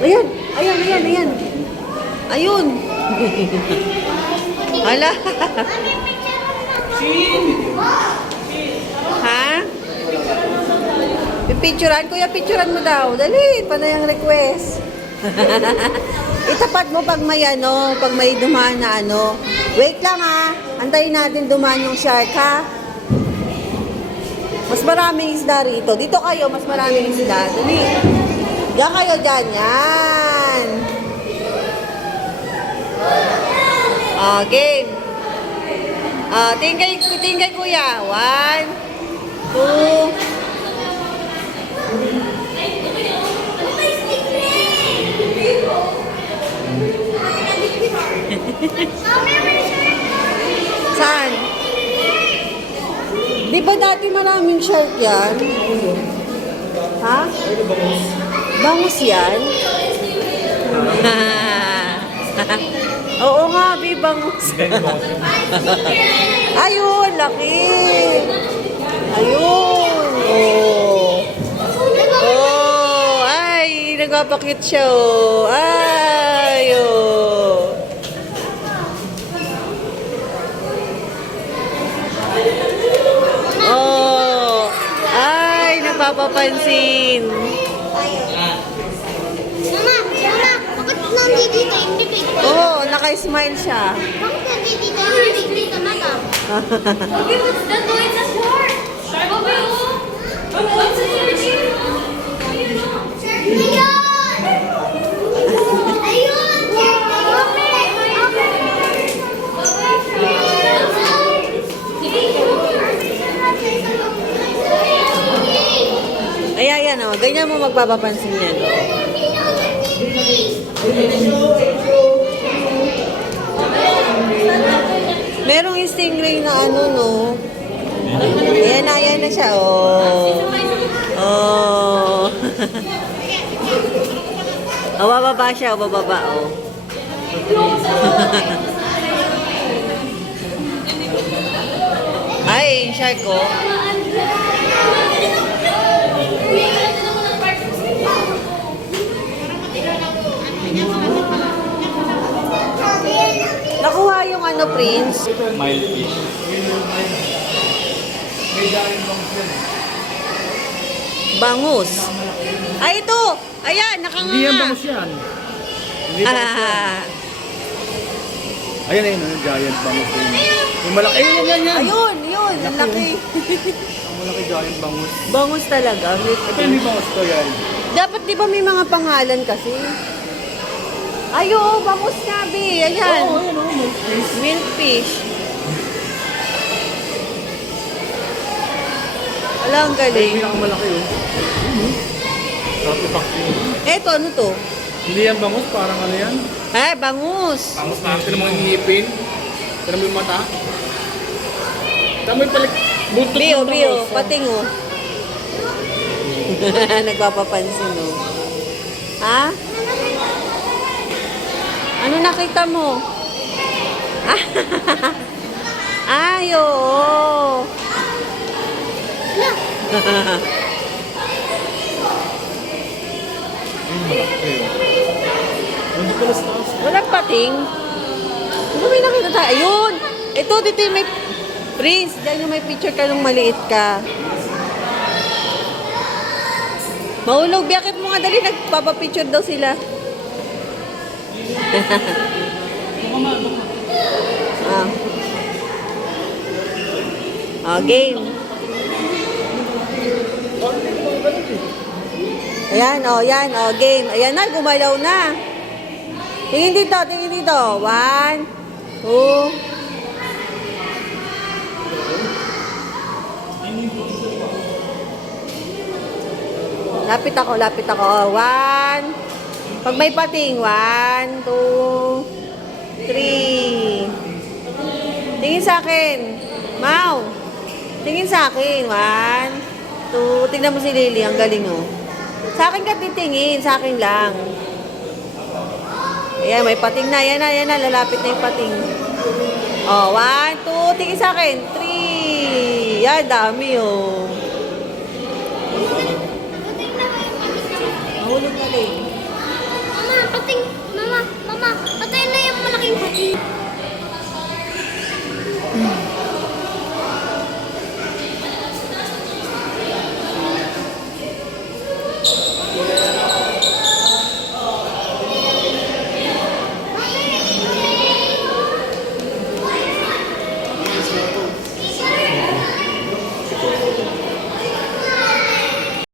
Ayan, ayan, ayan, ayan. Ayun. Hala. Ha? Pipicturan? Kuya, picturan mo daw. Dali, panay ang request. Itapat mo pag may ano, pag may dumaan na ano. Wait lang ha. Antayin natin dumaan yung shark ha. Mas maraming isda rito. Dito kayo, mas maraming isda. Dali. Diyan kayo dyan. Yan. Game. Tingkay kuya. 1, 2. Saan? Di ba dati maraming shark yan? Ha? Bangus yan? Oo nga, Bi, bangus. Ayun, laki. Ayun. Oh. Oh, ay, nagpapakit siya, oh. Ay, oh. Oh, ay, nagpapapansin. Mama, bakit nandito hindi dito? Oo, naka-smile siya. Bakit nandito hindi dito, mama? Bobby, what's that noise? A shark! Bobby, oh! What's in your ear? Ayun! Ayun! Ay, ayan, oh. Ganyan mo magpapapansin yan. Merong stingray na ano, no? Ayan na siya, oh. Oh. Oh, bababa siya, oh, bababa, oh. Ay, shark, oh. Nakuha yung ano, Prince? Mild fish. Bangus. Ay, ito! Ayan, nakanganga. Hindi yan bangus yan. Hindi bangus yan. Ah, Ayan, ayun, yung giant bangus yun. Yung malaki, yan. ayun, yun. Ang laki. Ang malaki giant bangus. Bangus talaga. Ito yung may bangus to yan. Dapat di ba may mga pangalan kasi? Ay, oo, bangus nga, Bi. Ayan. Oo, ayan, oo. Milkfish. Wala, ang Ito galing. yung pinakamalaki yun. Sarap i-vaccine. Eto, ano to? Hindi yan bangus, parang ano yan. Eh, bangus. Bangus na. Ito naman yung ngipin. Ito naman yung mata. Ito mo yung palik. Buntot Bio, ng Bio. bangus. Pating, oh. Nagpapapansin, oh. Ha? Ano nakita mo? Ay, oo. Hindi pala sa taas. Walang pating. Ano may nakita tayo? Ayun! Ito, dito yung may Prince. Diyan yung may picture ka nung maliit ka. Mahulog. Biyakit mo nga dali. Nagpapapicture daw sila. Ah. Ah, game. Ayan, oh, yan, oh, game. Ayan na, gumalaw na. Tingin dito, tingin dito. 1, 2. Lapit ako, lapit ako. 1. Pag may pating, 1, 2, 3. Tingin sa akin. Mau. Tingin sa akin. 1, 2. Tingnan mo si Lily. Ang galing, oh. Sa akin ka titingin. Sa akin lang. Ayan, may pating na. Ayan na. Lalapit na yung pating. Oh, 1, 2. Tingin sa akin. 3. Yan, dami, oh. Mahulog na rin. pating, mama.